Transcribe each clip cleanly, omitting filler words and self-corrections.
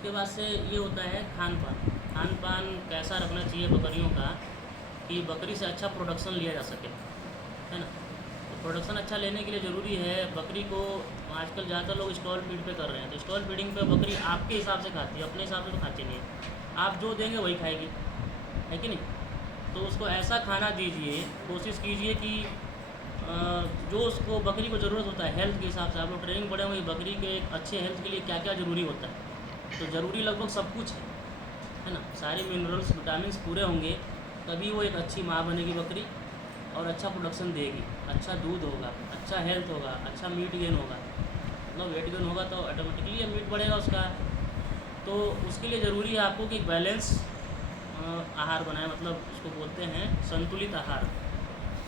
उसके बाद से ये होता है खान पान। खान पान कैसा रखना चाहिए बकरियों का कि बकरी से अच्छा प्रोडक्शन लिया जा सके, है ना। तो प्रोडक्शन अच्छा लेने के लिए ज़रूरी है बकरी को। आजकल ज़्यादातर लोग स्टॉल फीड पे कर रहे हैं, तो स्टॉल फीडिंग पे बकरी आपके हिसाब से खाती है, अपने हिसाब से तो खाती नहीं है। आप जो देंगे वही खाएगी, है कि नहीं। तो उसको ऐसा खाना दीजिए, कोशिश कीजिए कि जो उसको बकरी को ज़रूरत होता है हेल्थ के हिसाब से। आप लोग ट्रेनिंग पढ़े होंगे बकरी के अच्छे हेल्थ के लिए क्या क्या ज़रूरी होता है। तो ज़रूरी लगभग सब कुछ है ना। सारे मिनरल्स विटामिन पूरे होंगे तभी वो एक अच्छी माँ बनेगी बकरी, और अच्छा प्रोडक्शन देगी, अच्छा दूध होगा, अच्छा हेल्थ होगा, अच्छा मीट गेन होगा। मतलब वेट गेन होगा तो ऑटोमेटिकली मीट बढ़ेगा उसका। तो उसके लिए ज़रूरी है आपको कि बैलेंस आहार बनाएं, मतलब उसको बोलते हैं संतुलित आहार।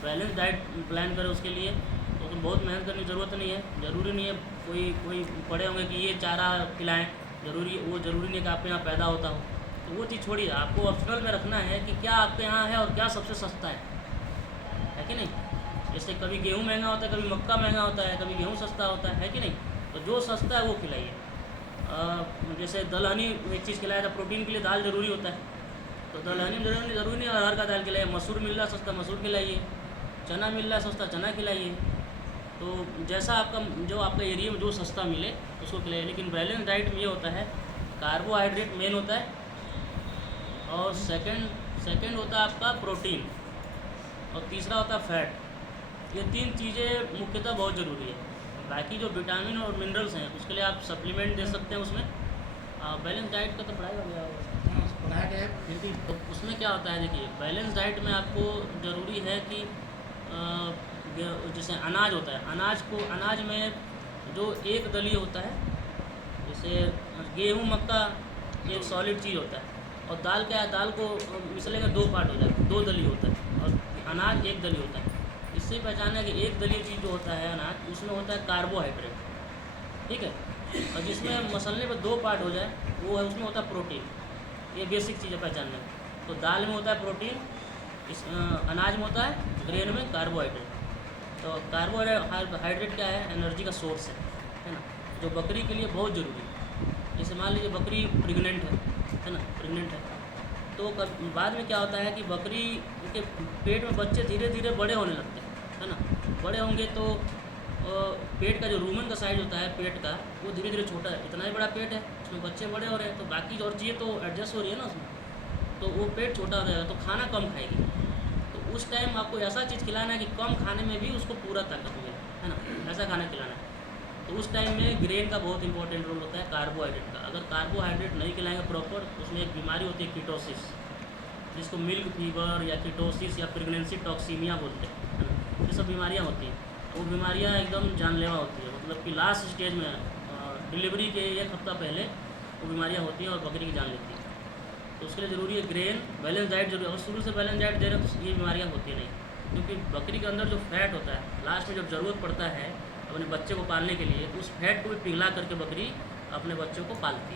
बैलेंस डाइट प्लान करें उसके लिए। तो उसमें बहुत मेहनत करने की ज़रूरत नहीं है। ज़रूरी नहीं है कोई कोई पढ़े होंगे कि ये चारा खिलाएं, वो ज़रूरी नहीं है कि आपके यहाँ पैदा होता हो। तो वो चीज़ छोड़िए, आपको ऑप्शनल में रखना है कि क्या आपके यहाँ है और क्या सबसे सस्ता है कि नहीं। जैसे कभी गेहूँ महंगा होता है, कभी मक्का महंगा होता है, कभी गेहूँ सस्ता होता है कि नहीं। तो जो सस्ता है वो खिलाइए। जैसे दलहनी एक चीज़ खिलाया था, प्रोटीन के लिए दाल ज़रूरी होता है। तो दलहनी में ज़रूरी नहीं अरहर का दाल खिलाइए। मसूर मिल रहा सस्ता, मसूर खिलाइए। चना मिल रहा सस्ता, चना खिलाइए। तो जैसा आपका जो आपका एरिया में जो सस्ता मिले उसको खिलाइए। लेकिन बैलेंस डाइट में ये होता है, कार्बोहाइड्रेट मेन होता है, और सेकंड होता है आपका प्रोटीन, और तीसरा होता है फैट। ये तीन चीज़ें मुख्यतः बहुत ज़रूरी है। बाकी जो विटामिन और मिनरल्स हैं उसके लिए आप सप्लीमेंट दे सकते हैं उसमें। बैलेंस डाइट का तो पढ़ाया गया होगा। हाँ, पढ़ाया गया है फिर भी। तो उसमें क्या होता है, देखिए बैलेंस डाइट में आपको ज़रूरी है कि जैसे अनाज होता है, अनाज में जो एक दलीय होता है, जैसे गेहूँ मक्का एक सॉलिड चीज़ होता है, और दाल क्या है, दाल को मिसलेंगे दो पार्ट हो जाता है, दो दलीय होता है, और अनाज एक दलीय होता है। इससे पहचाना है कि एक दलीय चीज़ जो होता है अनाज, उसमें होता है कार्बोहाइड्रेट, ठीक है। और जिसमें मसलने पर दो पार्ट हो जाए वो है, उसमें होता है प्रोटीन। ये बेसिक चीज़ है पहचानने में। तो दाल में होता है प्रोटीन, इस अनाज में होता है ग्रेन में कार्बोहाइड्रेट। तो कार्बोहाइड्रेट क्या है, एनर्जी का सोर्स है ना, जो बकरी के लिए बहुत ज़रूरी है। जैसे मान लीजिए बकरी प्रेग्नेंट है ना, प्रेग्नेंट है, तो बाद में क्या होता है कि बकरी के पेट में बच्चे धीरे धीरे बड़े होने लगते हैं, है ना। बड़े होंगे तो पेट का जो रूमन का साइज होता है पेट का, वो धीरे धीरे छोटा है। इतना ही बड़ा पेट है, उसमें बच्चे बड़े हो रहे हैं, तो बाकी जो और चीज़ें तो एडजस्ट हो रही है ना उसमें, तो वो पेट छोटा हो जाएगा, तो खाना कम खाएगी। तो उस टाइम आपको ऐसा चीज़ खिलाना है कि कम खाने में भी उसको पूरा ताकत मिले, है ना, ऐसा खाना खिलाना है। तो उस टाइम में ग्रेन का बहुत इंपॉर्टेंट रोल होता है, कार्बोहाइड्रेट का। अगर कार्बोहाइड्रेट नहीं खिलाएंगे प्रॉपर, उसमें एक बीमारी होती है कीटोसिस, जिसको मिल्क फीवर या कीटोसिस या प्रेगनेंसी टॉक्सीमिया बोलते हैं, है ना। ये सब बीमारियाँ होती हैं। वो बीमारियाँ एकदम जानलेवा होती है, मतलब कि लास्ट स्टेज में डिलीवरी के एक हफ्ता पहले वो बीमारियाँ होती हैं और बकरी की जान लेती है। तो उसके लिए ज़रूरी है ग्रेन, बैलेंस डाइट जरूरी है। अगर शुरू से बैलेंस डाइट दे रहे हैं तो ये बीमारियाँ होती नहीं, क्योंकि बकरी के अंदर जो फैट होता है लास्ट में जब ज़रूरत पड़ता है अपने बच्चे को पालने के लिए, तो उस फैट को भी पिघला करके बकरी अपने बच्चों को पालती